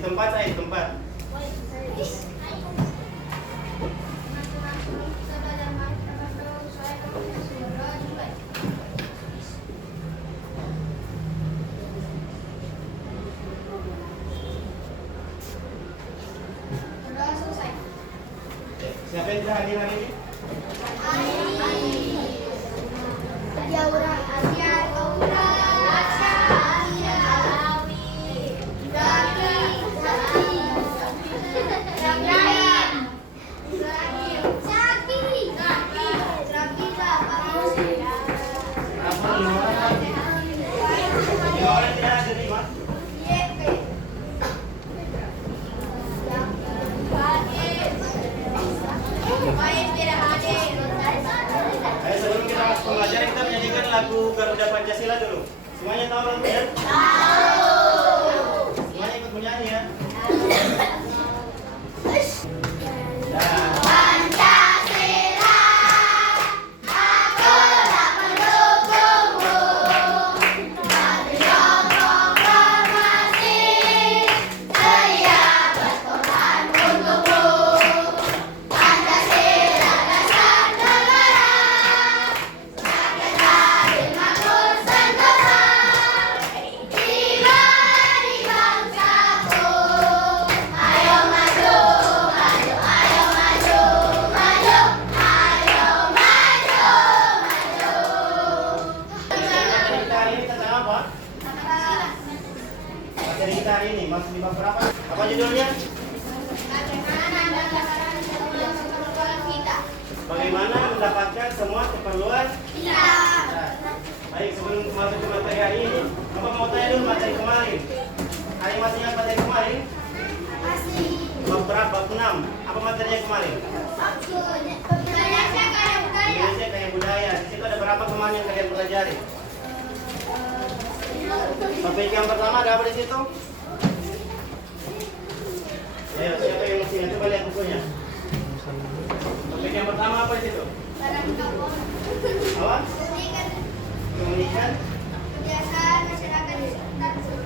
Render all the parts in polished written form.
tempat saya, di tempat. Siapa yang tidak hadir hari ini? Pelajaran kita menyanyikan lagu Garuda Pancasila dulu. Semuanya tahu lagunya? Tahu. Semuanya ikut menyanyi ya. Materi kita hari ini masuk di bab berapa? Apa judulnya? Bagaimana mendapatkan semua keperluan kita. Baik, sebelum masuk ke materi hari ini, Bapak mau tanya dulu materi kemarin. Hari masih ingat materi kemarin? Masih. Bab berapa? Bab 6. Apa materinya kemarin? Indonesia Kaya Budaya. Di situ ada berapa kemarin yang kalian pelajari? Topik yang pertama ada apa di situ? Ayo, siapa yang masih ingat? Coba lihat bukunya. Topik yang pertama apa di situ? Apa? Komunikan. Kebiasaan masyarakat.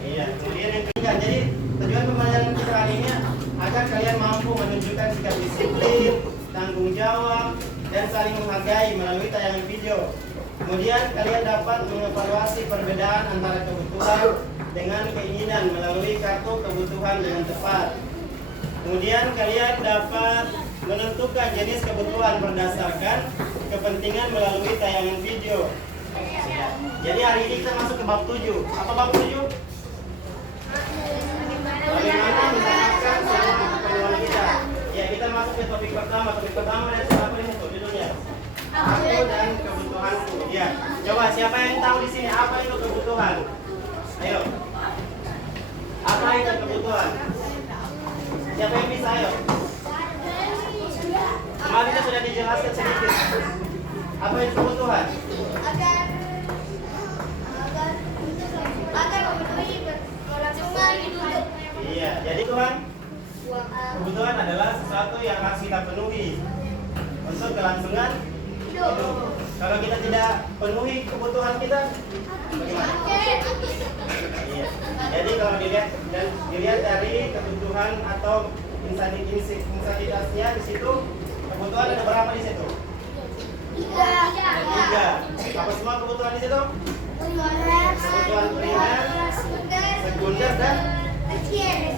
Iya, kemudian yang ketiga. Jadi tujuan pembelajaran kita hari ini agar kalian mampu menunjukkan sikap disiplin, tanggung jawab, dan saling menghargai melalui tayangan video. Kemudian kalian dapat mengevaluasi perbedaan antara kebutuhan dengan keinginan melalui kartu kebutuhan dengan tepat. Kemudian kalian dapat menentukan jenis kebutuhan berdasarkan kepentingan melalui tayangan video. Jadi hari ini kita masuk ke bab 7. Apa bab 7? Bagaimana mendapatkan semua keperluan kita. Ya, kita masuk ke topik pertama. Topik pertama dari apa ini tuh judulnya? Aku dan kebutuhanku. Ya, coba siapa yang tahu di sini apa itu kebutuhan? Ayo. Apa itu kebutuhan? Siapa yang bisa? Ayo. Kemarin kita sudah dijelaskan sedikit. Apa itu kebutuhan? Agar memenuhi kelangsungan hidup. Iya, jadi Tuhan, kebutuhan adalah sesuatu yang harus kita penuhi untuk kelangsungan hidup. Kalau kita tidak penuhi kebutuhan kita, bagaimana? Iya. Jadi kalau dilihat dari kebutuhan atau insanitasnya di situ, kebutuhan ada berapa di situ? Tiga. Apa semua kebutuhan di situ? Kebutuhan primer, sekunder, dan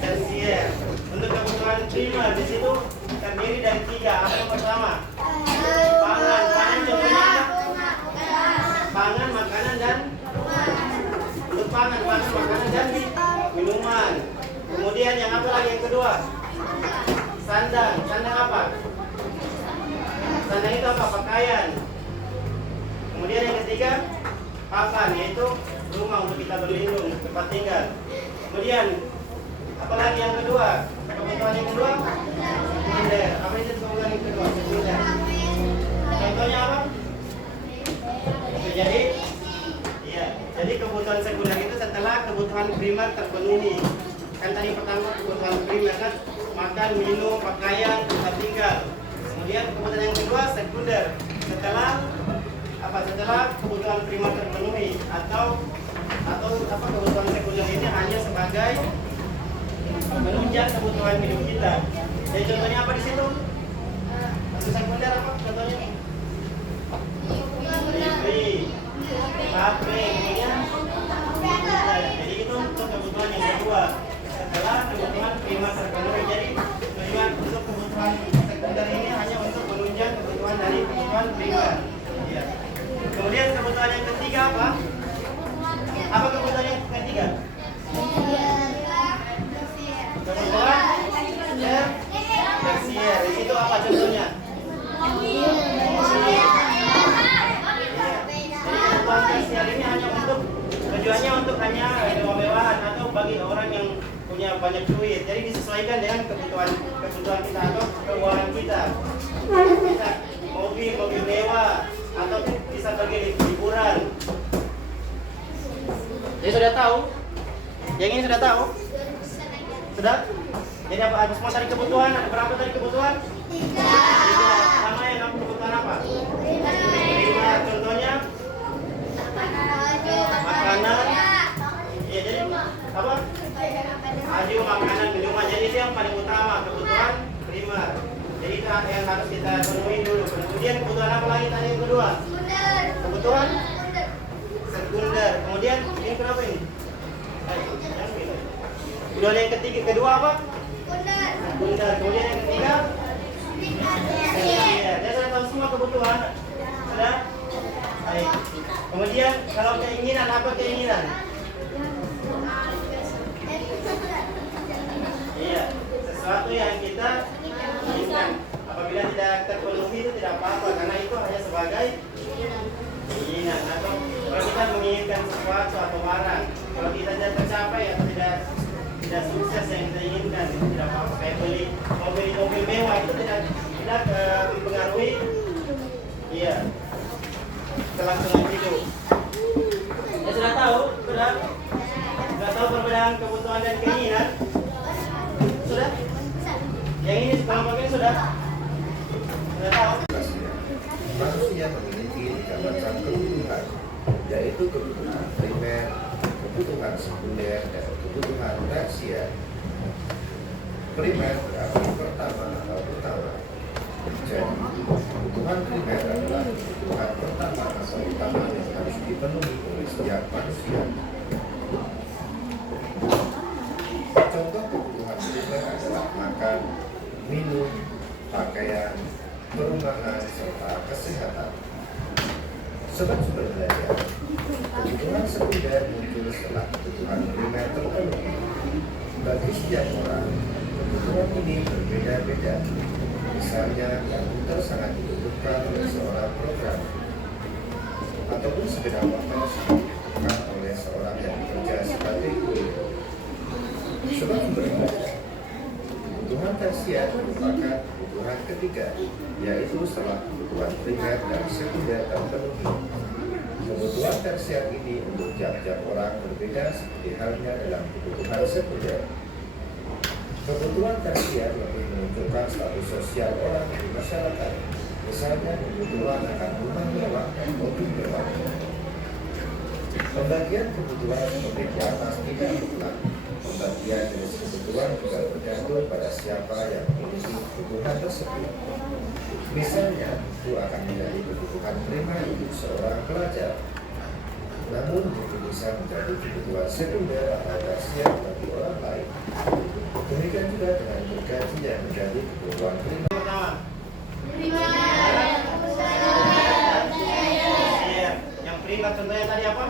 tersier. Untuk kebutuhan primer di situ terdiri dari tiga. Apa yang pertama? Pangan. Pangan contohnya apa? Pangan, makanan, dan untuk pangan, makanan, dan minuman. Kemudian yang apa lagi yang kedua? Sandang. Sandang apa? Sandang itu apa? Pakaian. Kemudian yang ketiga, pakan, yaitu rumah untuk kita berlindung, tempat tinggal. Kemudian apalagi yang kedua? Kebutuhan yang kedua? Sekunder. Apa itu kebutuhan yang kedua? Sekunder. Contohnya apa? Jadi kebutuhan sekunder itu setelah kebutuhan primer terpenuhi. Kan tadi pertama kebutuhan primer kan makan, minum, pakaian, tempat tinggal. Kemudian kebutuhan yang kedua sekunder. Setelah kebutuhan primer terpenuhi atau kebutuhan sekunder ini hanya sebagai menunjang kebutuhan hidup kita. Jadi contohnya apa di situ? Untuk sekunder apa contohnya? TV, HP, kemudian jadi itu untuk kebutuhan yang kedua. Setelah kebutuhan primer terpenuhi, jadi tujuan untuk kebutuhan sekunder ini hanya untuk menunjang kebutuhan dari kebutuhan primer. Ya. Kemudian kebutuhan yang ketiga apa? Apa kebutuhan yang ketiga? Kebutuhan tersier. Itu apa contohnya? Kebutuhan tersier ini hanya untuk tujuannya untuk hanya mewah-mewahan atau bagi orang yang punya banyak duit. Jadi disesuaikan dengan kebutuhan kita atau keuangan kita. Bisa mobil mewah atau bisa pergi liburan. Jadi sudah tahu? Yang ini sudah tahu? Sudah? Jadi apa? Semua cari kebutuhan. Ada berapa tadi kebutuhan? 3. Sama yang kebutuhan apa? 5. Contohnya? Makanan. Iya, jadi apa? Aju, makanan, minuman. Jadi itu yang paling utama, kebutuhan primer. Jadi itu yang harus kita penuhi dulu. Kemudian kebutuhan apa lagi tadi yang kedua? Kebutuhan sekunder. Kemudian ini kenapa ini? Kemudian yang ketiga, kedua apa? Sekunder. Kemudian yang ketiga? Tersier. Dia sudah tahu semua kebutuhan. Sudah? Baik. Kemudian kalau keinginan, apa keinginan? Iya, sesuatu yang kita inginkan. Apabila tidak terpenuhi itu tidak apa-apa, karena itu hanya sebagai keinginan. Atau kalau kita menginginkan sesuatu atau barang, kalau kita tidak tercapai atau tidak sukses yang kita inginkan, itu tidak apa-apa. Kayak beli mobil mewah itu tidak mempengaruhi kelangsungan hidup. Ya sudah tahu? Sudah tahu perbedaan kebutuhan dan keinginan? Sudah? Yang ini kelompok ini sudah tahu? Manusia memiliki 3 macam kebutuhan, yaitu kebutuhan primer, kebutuhan sekunder, dan kebutuhan tersier. Primer berarti pertama atau utama. Jadi, kebutuhan primer adalah kebutuhan pertama atau utama yang harus dipenuhi oleh setiap manusia. Contoh kebutuhan primer adalah makan, minum, pakaian, perumahan, serta kesehatan. Sobat Sumber Belajar, kebutuhan sekunder muncul setelah kebutuhan primer terpenuhi. Bagi setiap orang, kebutuhan ini berbeda-beda. Misalnya, komputer sangat dibutuhkan oleh seorang program, ataupun sepeda motor sangat dibutuhkan oleh seorang yang bekerja sebagai kurir. Sobat Sumber Belajar, kebutuhan tersier merupakan kebutuhan ketiga, yaitu setelah kebutuhan primer dan sekunder terpenuhi. Kebutuhan tersier ini untuk tiap-tiap orang berbeda seperti halnya dalam kebutuhan sekunder. Kebutuhan tersier lebih menunjukkan status sosial orang di masyarakat, misalnya kebutuhan akan rumah mewah dan mobil mewah. Pembagian kebutuhan seperti di atas tidak mutlak. Pembagian jenis kebutuhan juga bergantung pada siapa yang memiliki kebutuhan tersebut. Misalnya, itu akan menjadi kebutuhan primer untuk seorang pelajar, namun itu bisa menjadi kebutuhan sekunder atau tersier bagi orang lain. Demikian juga dengan bergaji yang menjadi kebutuhan primer. Yang primer contohnya tadi apa?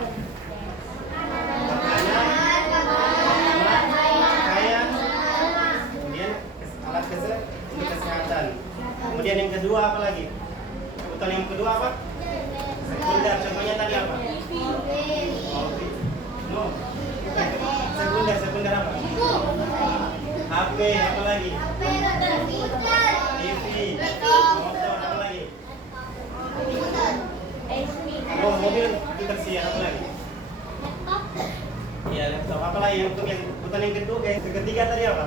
Kesehatan. Kemudian yang kedua apa lagi? Kebutuhan yang kedua apa? Sekunder. Contohnya tadi apa? No. Sekunder apa? HP, apa lagi? TV, motor, apa lagi? Oh, mobil itu tersier, apa lagi? Iya, laptop. Apa lagi? Untuk yang kebutuhan yang kedua, yang ketiga tadi apa?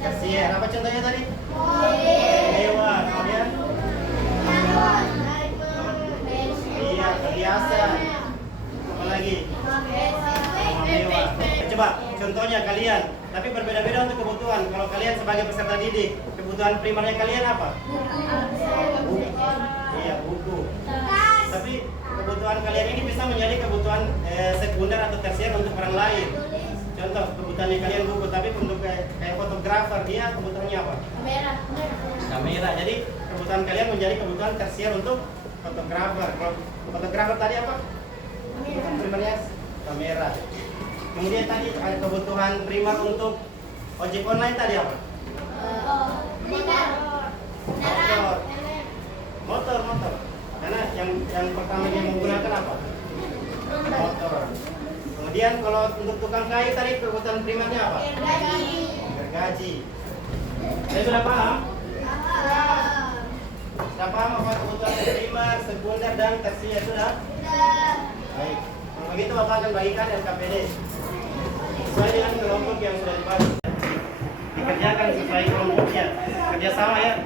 Tersier. Apa contohnya tadi? Mewah. Kemudian? Iya, biasa. Apa lagi? Mewah. coba contohnya kalian, tapi berbeda-beda untuk kebutuhan. Kalau kalian sebagai peserta didik, kebutuhan primernya kalian apa? Buku. Iya, buku. Tapi kebutuhan kalian ini bisa menjadi kebutuhan sekunder atau tersier untuk orang lain. Contoh, kebutuhannya kalian buku, tapi untuk kayak fotografer, dia kebutuhannya apa? Kamera. Jadi kebutuhan kalian menjadi kebutuhan tersier untuk fotografer. Kalau fotografer tadi apa? Primernya kamera. Kemudian tadi ada kebutuhan primer untuk ojek online tadi apa? Motor. Karena yang pertama yang menggunakan apa? Motor. Kemudian kalau untuk tukang kayu tadi kebutuhan primernya apa? Gergaji. Saya sudah paham? Sudah paham apa kebutuhan primer, sekunder, dan tersier sudah? Baik. Kalau begitu Bapak akan bagikan LKPD sesuai dengan kelompok yang sudah dibagi. Dikerjakan sesuai kelompoknya. Kerjasama ya.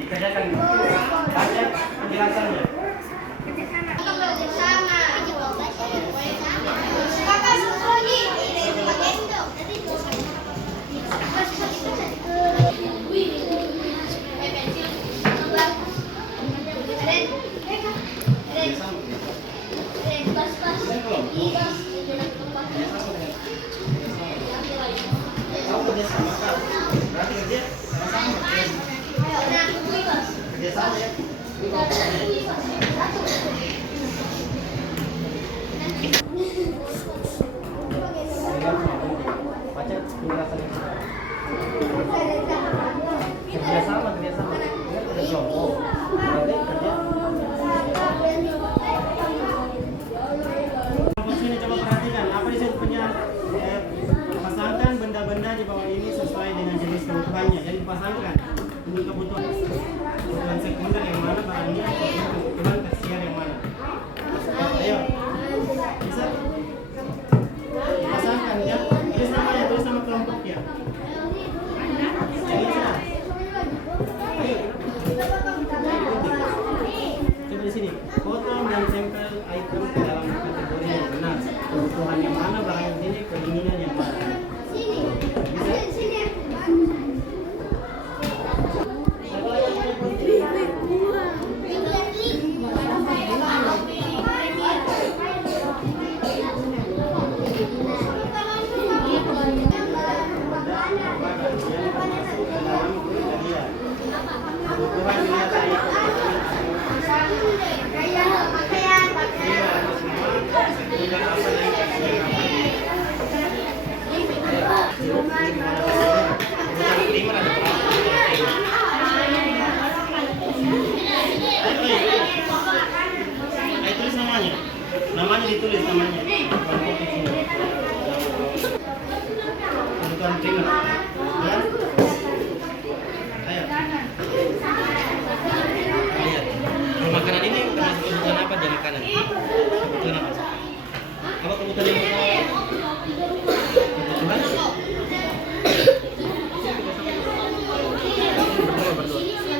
Dikerjakan. Baca penjelasannya. Kamu kerjasama kan? Berarti kerja sama-sama. Kerjasama ya. Baca penjelasannya. Kerjasama. Ini kerja kelompok. Berarti kerja. Sini coba perhatikan apa di sini punya pasangkan benda-benda di bawah ini sesuai dengan jenis kebutuhannya. Jadi pasangkan untuk kebutuhan sekunder yang mana barangnya, kebutuhan tersier yang mana. Ayo, bisa pasangkan ya. Tulis nama kelompoknya. Ayo. Coba di sini, potong dan tempel item ke dalam kategori yang benar. Kebutuhan yang mana, barang yang ini, keinginan yang mana. Bisa? Kebutuhan dia tadi. Tulis namanya ditulis namanya. Kebutuhan primer. Ya. Ayo. Lihat. Kalau makanan ini termasuk kebutuhan apa? Dia makanan. Kebutuhan apa? Apa kebutuhan yang kebutuhan?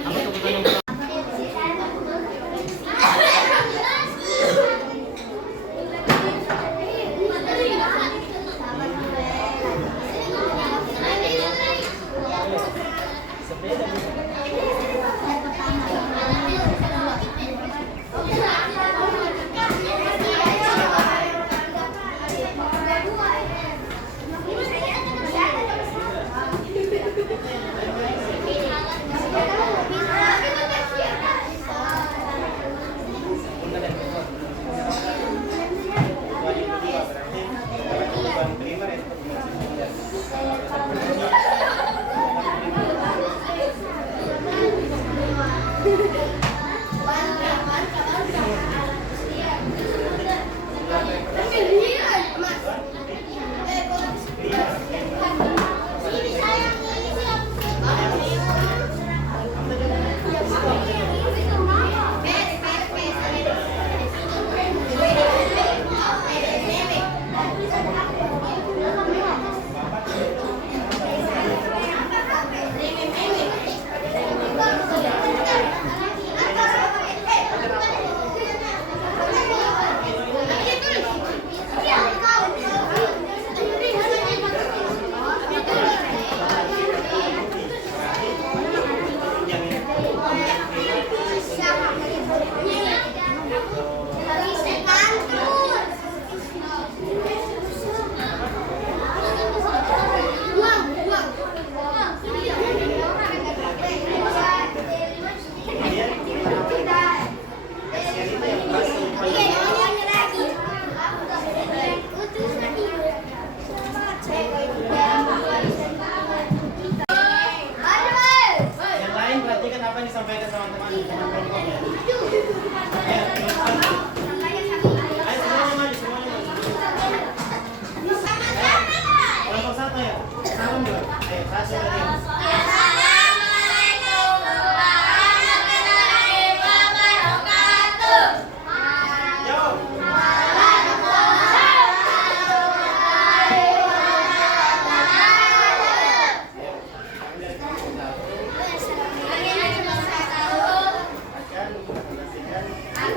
Apa kebutuhan yang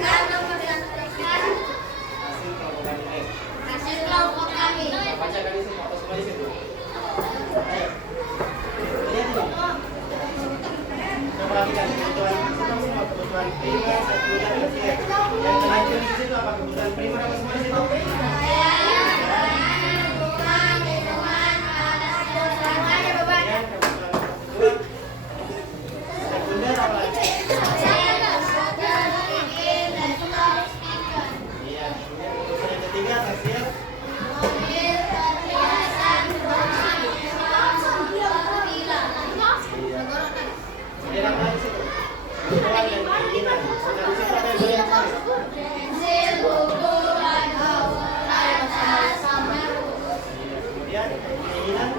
akan memperhatikan hasil kelompok kami. Bacakan di situ, atau semua di situ. Ayo. Lihat dulu. Kita perhatikan kebutuhan primer, sekunder, dan tersier. Yang terlanjur di situ apa kebutuhan primer apa semua di situ? Kemudian kebutuhan kedua, sekunder apa lagi? Iya. Kemudian yang ketiga tersier. Kemudian apa lagi situ? Kebutuhan dan keinginan. Sudah di situ apa yang boleh ditulis? Iya. Kemudian keinginan.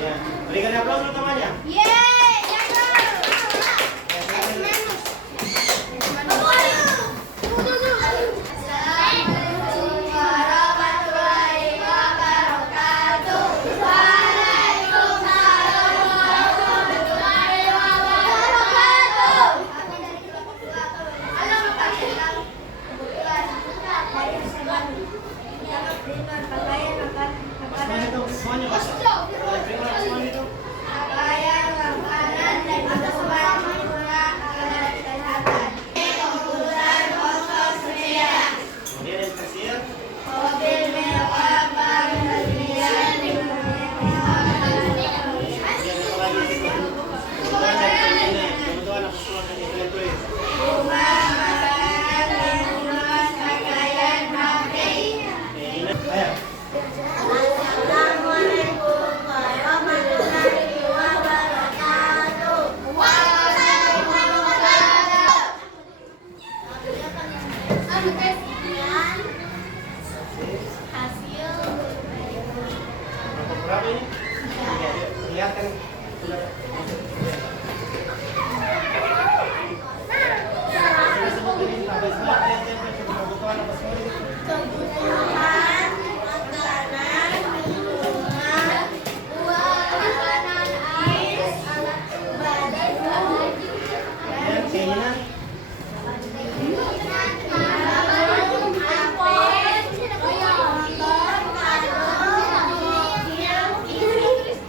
Iya. Berikan aplaus untuk temannya. Semuanya itu, semuanya baca. Terima kasih semuanya itu. Kemudian yang tersier. Kemudian apa lagi situ? Kebutuhan dan keinginan. Kebutuhan apa semua yang itu yang tulis? Keinginan. Ayo. Kelompok berapa ini? Iya, lihat kan. Sudah sebut ini sampai semua lihat kebutuhan apa semua itu. Kemudian keinginan.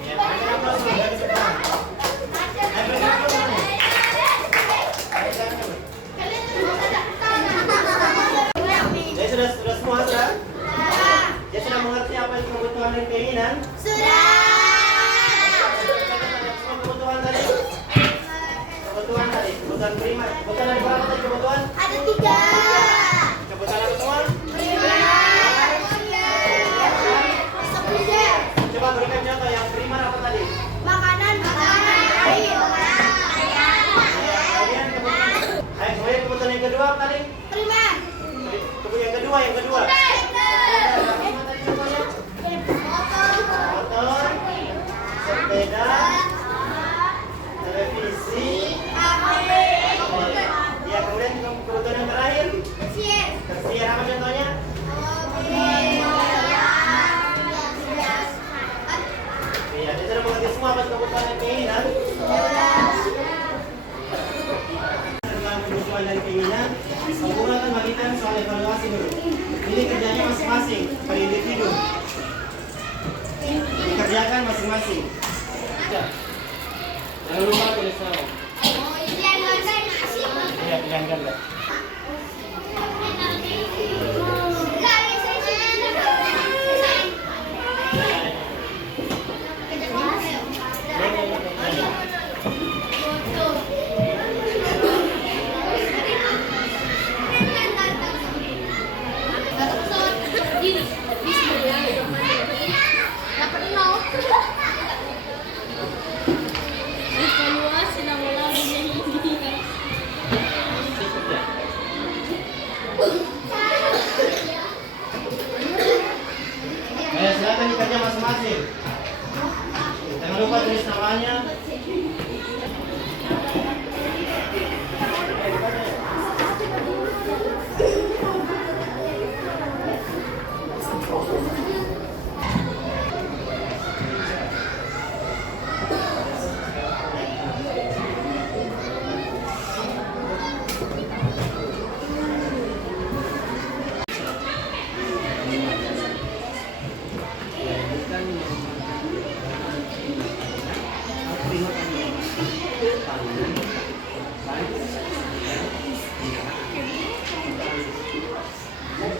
Ya, berikan aplaus dulu dari depan. Ayo, berikan aplaus dulu. Ayo, jangan dulu. Jadi sudah semua sudah? Ya sudah mengerti apa itu kebutuhan dan keinginan? Semua kebutuhan tadi. Kebutuhan tadi, kebutuhan primer. Kebutuhan dari berapa tadi kebutuhan? Kebutuhan apa semua? Coba berikan contoh yang primer apa tadi? Kemudian kebutuhan yang kedua apa tadi? Yang kedua. Apa tadi contohnya? Motor, sepeda, televisi. Ya, kemudian kebutuhan yang terakhir. Tersier apa contohnya? Iya, dia sudah mengerti semua apa kebutuhan dan keinginan. Tentang kebutuhan dan keinginan, Guru akan bagikan soal evaluasi dulu. Ini kerjanya masing-masing per individu. Dikerjakan masing-masing. Ya. Jangan lupa tulis nama. Iya, pilihan ganda. Evaluasi nama lagunya ini.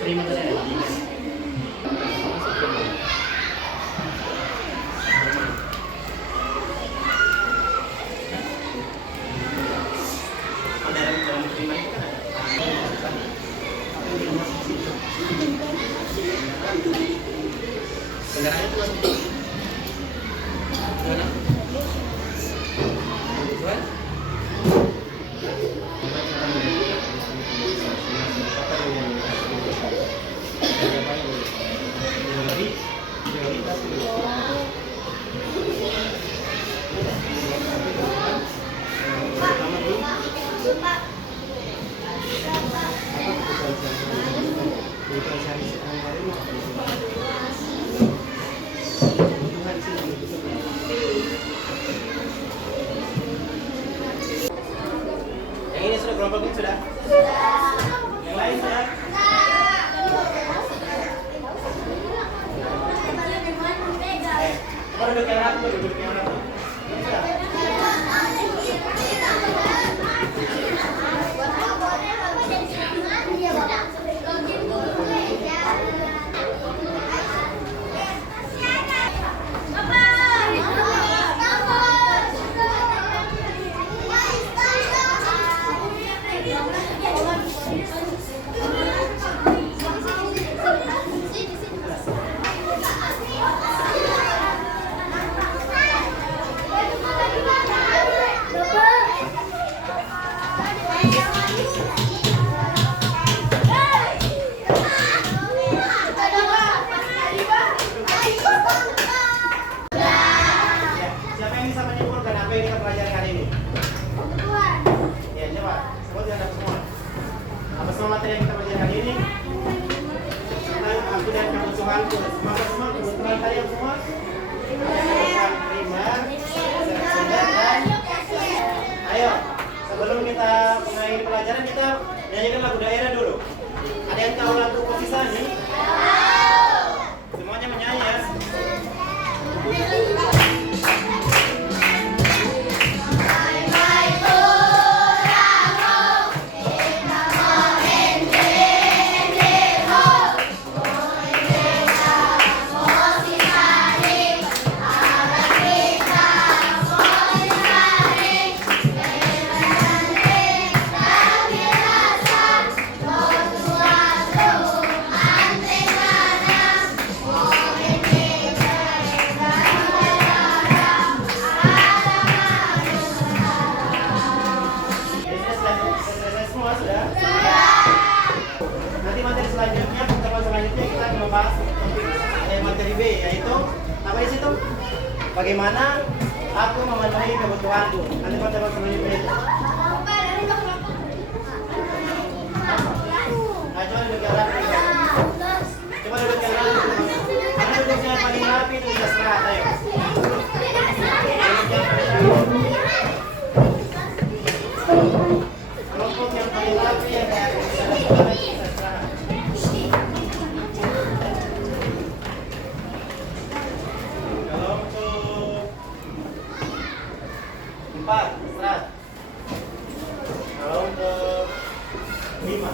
Terima kasih. Dalam terima itu kan ada. Kendaraan itu masuk. Mana? Tuan? Yang ini sudah kelompok ini sudah? Yang lain sudah? Oh, duduk yang rapi, duduk yang rapi. Ini sudah? Siapa yang bisa menyimpulkan apa yang kita pelajari hari ini? Ya, coba. Sebut yang dapat semua. Apa semua materi yang kita pelajari hari ini? Tentang aku dan kebutuhanku. Semangat semua kebutuhan kalian semua. Kebutuhan primer, sekunder, dan ayo. Sebelum kita mengakhiri pelajaran, kita nyanyikan lagu daerah dulu. Ada yang tahu lagu Posisani? Semuanya menyanyi ya. Selesai semua sudah? Nanti materi selanjutnya, pertemuan selanjutnya kita akan membahas materi B, yaitu apa di situ? Bagaimana aku memenuhi kebutuhanku. Nanti pertemuan selanjutnya itu. Nah, coba duduk yang rapi. Coba duduk yang rapi. Karena duduknya paling rapi itu bisa istirahat, ayo. Kelompok yang paling rapi yang bisa istirahat. Kelompok 4, istirahat. Kelompok 5,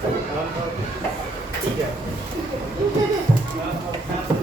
kelompok 3, kelompok 1.